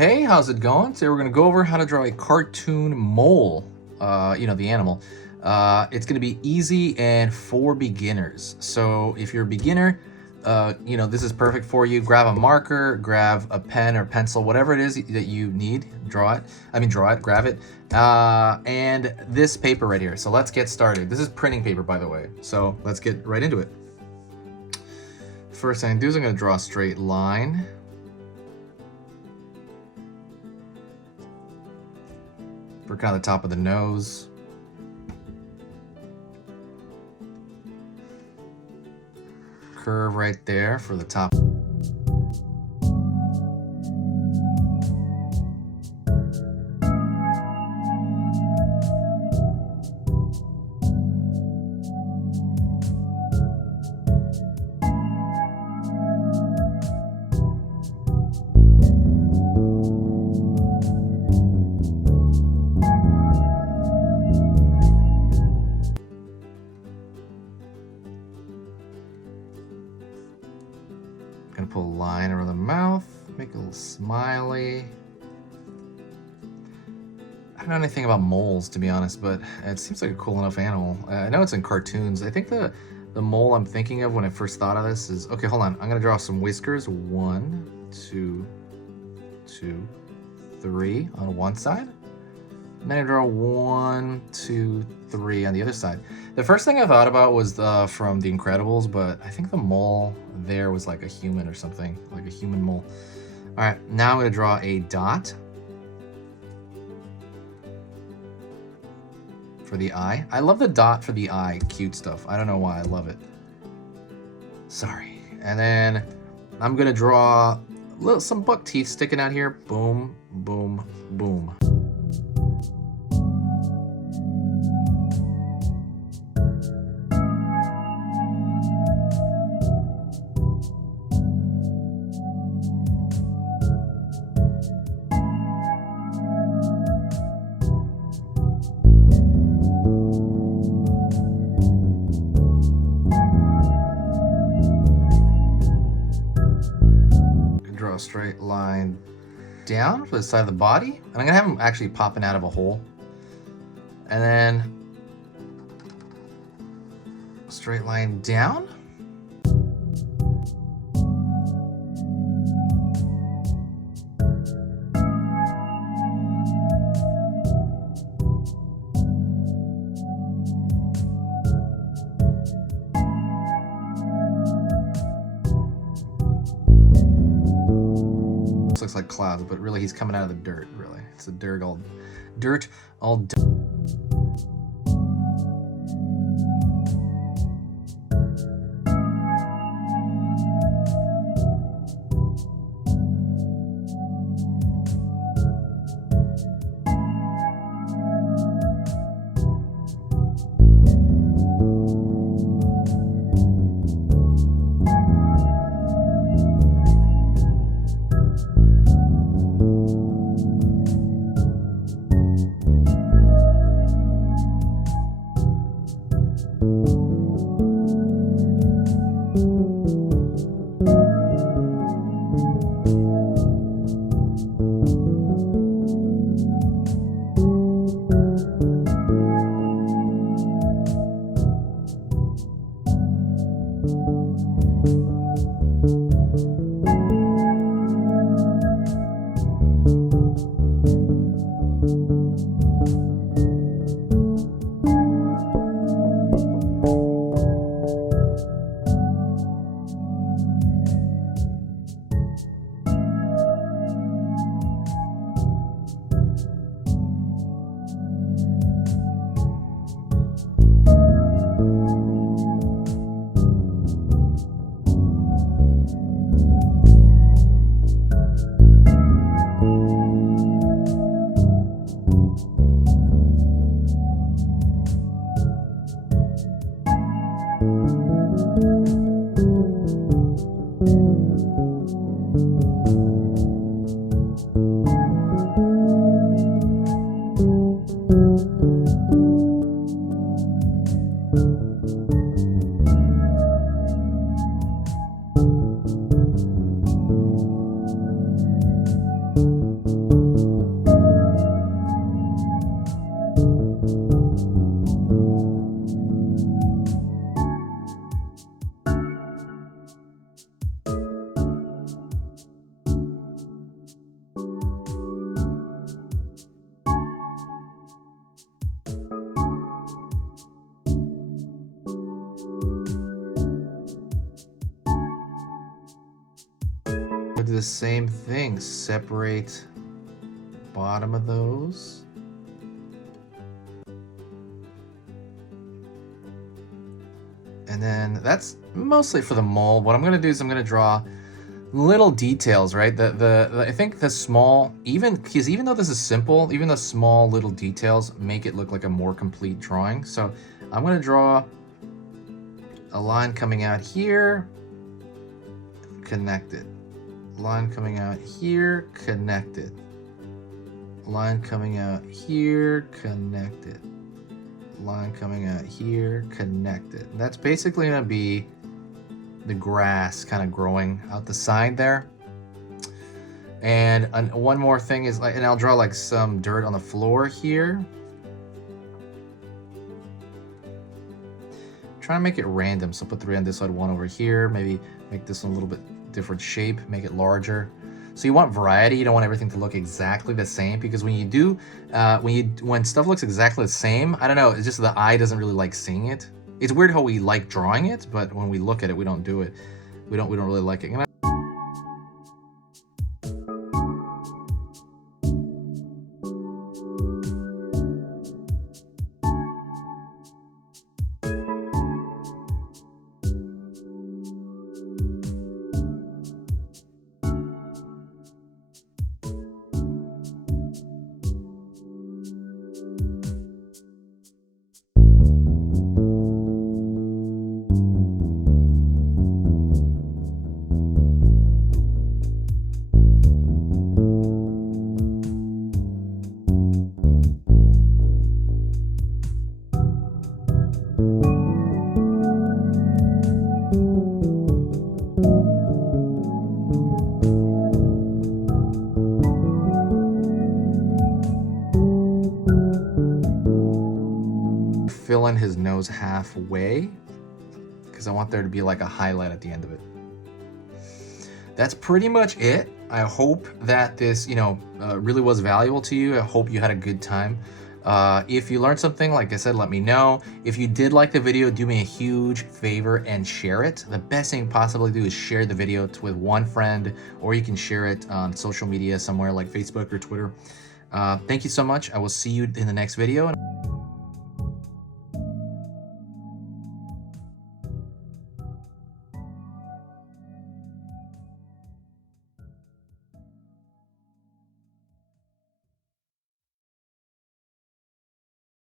Hey, how's it going? Today we're going to go over how to draw a cartoon mole, the animal. It's going to be easy and for beginners. So if you're a beginner, this is perfect for you. Grab a marker, grab a pen or pencil, whatever it is that you need, grab it. And this paper right here. So let's get started. This is printing paper, by the way. So let's get right into it. First thing I do is I'm going to draw a straight line. For kind of the top of the nose. Curve right there for the top. Gonna pull a line around the mouth, make it a little smiley. I don't know anything about moles, to be honest, but it seems like a cool enough animal. I know it's in cartoons. I think the mole I'm thinking of when I first thought of this is, okay, hold on. I'm gonna draw some whiskers. 1, 2, 3 on one side. And then I draw 1, 2, 3 on the other side. The first thing I thought about was from The Incredibles, but I think the mole there was like a human or something, like a human mole. All right, now I'm gonna draw a dot for the eye. I love the dot for the eye, cute stuff. I don't know why, I love it. Sorry. And then I'm gonna draw some buck teeth sticking out here. Boom, boom, boom. Draw a straight line down for the side of the body, and I'm gonna have him actually popping out of a hole, and then straight line down. Looks like clouds, but really he's coming out of the dirt. Really, it's the dirt all the same thing. Separate bottom of those. And then that's mostly for the mole. What I'm gonna do is I'm gonna draw little details, right? I think the small, even though this is simple, even the small little details make it look like a more complete drawing. So I'm gonna draw a line coming out here, connected. Line coming out here, connected. Line coming out here, connected. Line coming out here, connected. That's basically gonna be the grass kind of growing out the side there. And one more thing is, and I'll draw like some dirt on the floor here. Try to make it random, so put 3 on this side, 1 over here. Maybe make this one a little bit different shape, make it larger. So you want variety. You don't want everything to look exactly the same, because when you do, when stuff looks exactly the same, I don't know, it's just the eye doesn't really like seeing it. It's weird how we like drawing it, but when we look at it, we don't do it. We don't really like it. Fill in his nose halfway, because I want there to be like a highlight at the end of it. That's pretty much it. I hope that this, really was valuable to you. I hope you had a good time. If you learned something, like I said, let me know. If you did like the video, do me a huge favor and share it. The best thing you possibly do is share the video with one friend, or you can share it on social media somewhere like Facebook or Twitter. Thank you so much. I will see you in the next video.